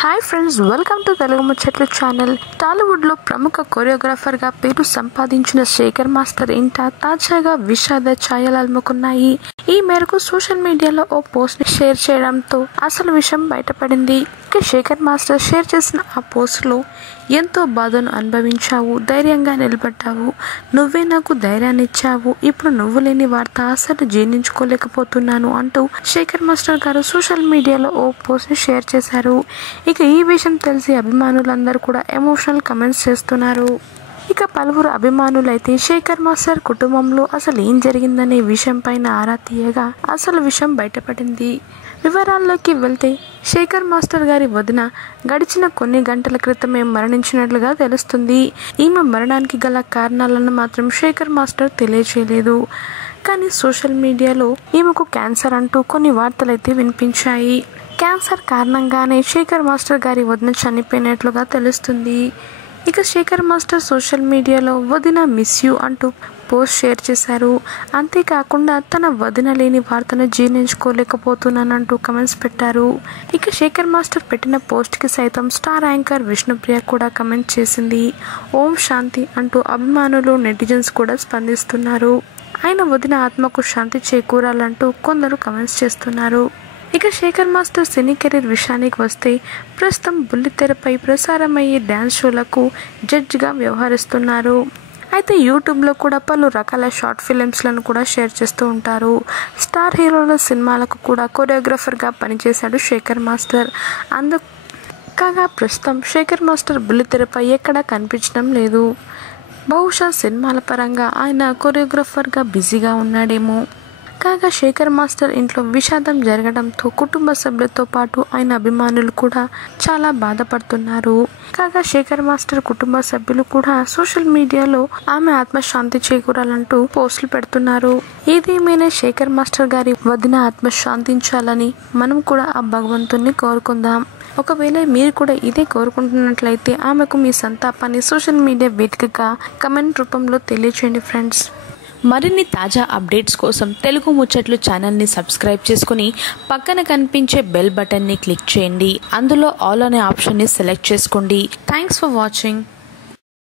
Hi friends, welcome to Telugu ముచ్చట్లు channel. టాలీవుడ్లో ప్రముఖ కొరియోగ్రాఫర్గా పేరు సంపాదించిన శేఖర్ మాస్టర్ ఇంట తాజాగా విషాద ఛాయలు అలుముకున్నాయి. ఈ మేరకు సోషల్ మీడియాలో ఓ పోస్ట్ ని షేర్ చేయడంతో అసలు విషయం బయటపడింది. శేఖర్ మాస్టర్ షేర్ చేసిన ఆ పోస్ట్లో ఎంతో బాధను అనుభవించావు, ధైర్యంగా నిలబడ్డావు, నువ్వే నాకు ధైర్యాన్ని ఇచ్చావు, ఇప్పుడు నువ్వు లేని వార్త అసలు జీర్ణించుకోలేకపోతున్నాను అంటూ శేఖర్ మాస్టర్ గారు సోషల్ మీడియాలో ఓ పోస్ట్ ని షేర్ చేశారు. ఇక ఈ విషయం తెలిసి అభిమానులందరూ కూడా ఎమోషనల్ కమెంట్స్ చేస్తున్నారు. ఇక పలువురు అభిమానులైతే శేఖర్ మాస్టర్ కుటుంబంలో అసలు ఏం జరిగిందనే విషయం పైన ఆరా తీయగా అసలు విషయం బయటపడింది. వివరాల్లోకి వెళ్తే శేఖర్ మాస్టర్ గారి వదిన గడిచిన కొన్ని గంటల క్రితమే మరణించినట్లుగా తెలుస్తుంది. ఈమె మరణానికి గల కారణాలను మాత్రం శేఖర్ మాస్టర్ తెలియచేయలేదు. కానీ సోషల్ మీడియాలో ఈమెకు క్యాన్సర్ అంటూ కొన్ని వార్తలైతే వినిపించాయి. క్యాన్సర్ కారణంగానే శేఖర్ మాస్టర్ గారి వదిన చనిపోయినట్లుగా తెలుస్తుంది. ఇక శేఖర్ మాస్టర్ సోషల్ మీడియాలో వదిన మిస్ యూ అంటూ పోస్ట్ షేర్ చేశారు. అంతేకాకుండా తన వదిన లేని వార్తను జీర్ణించుకోలేకపోతున్నానంటూ కమెంట్స్ పెట్టారు. ఇక శేఖర్ మాస్టర్ పెట్టిన పోస్ట్కి సైతం స్టార్ యాంకర్ విష్ణుప్రియ కూడా కమెంట్ చేసింది. ఓం శాంతి అంటూ అభిమానులు నెటిజన్స్ కూడా స్పందిస్తున్నారు. ఆయన వదిన ఆత్మకు శాంతి చేకూరాలంటూ కొందరు కమెంట్స్ చేస్తున్నారు. ఇక శేఖర్ మాస్టర్ సినీ కెరీర్ విషయానికి వస్తే ప్రస్తుతం బుల్లితెరపై ప్రసారమయ్యే డ్యాన్స్ షోలకు జడ్జిగా వ్యవహరిస్తున్నారు. అయితే యూట్యూబ్లో కూడా పలు రకాల షార్ట్ ఫిలిమ్స్లను కూడా షేర్ చేస్తూ ఉంటారు. స్టార్ హీరోల సినిమాలకు కూడా కొరియోగ్రాఫర్గా పనిచేశాడు శేఖర్ మాస్టర్. కాగా ప్రస్తుతం శేఖర్ మాస్టర్ బుల్లితెరపై ఎక్కడా కనిపించడం లేదు. బహుశా సినిమాల పరంగా ఆయన కొరియోగ్రాఫర్గా బిజీగా ఉన్నాడేమో. కాగా శేఖర్ మాస్టర్ ఇంట్లో విషాదం జరగడంతో కుటుంబ సభ్యులతో పాటు ఆయన అభిమానులు కూడా చాలా బాధపడుతున్నారు. కాగా శేఖర్ మాస్టర్ కుటుంబ సభ్యులు కూడా సోషల్ మీడియాలో ఆమె ఆత్మశాంతి చేకూరాలంటూ పోస్టులు పెడుతున్నారు. ఏదేమైనా శేఖర్ మాస్టర్ గారి వదిన ఆత్మ శాంతించాలని మనం కూడా ఆ భగవంతుణ్ణి కోరుకుందాం. ఒకవేళ మీరు కూడా ఇదే కోరుకుంటున్నట్లయితే ఆమెకు మీ సంతాపాన్ని సోషల్ మీడియా వేదికగా కమెంట్ రూపంలో తెలియచేయండి ఫ్రెండ్స్. మరిన్ని తాజా అప్డేట్స్ కోసం తెలుగు ముచ్చట్లు ఛానల్ని సబ్స్క్రైబ్ చేసుకుని పక్కన కనిపించే బెల్ బటన్ని క్లిక్ చేయండి. అందులో ఆల్ అనే ఆప్షన్ని సెలెక్ట్ చేసుకోండి. Thanks for watching.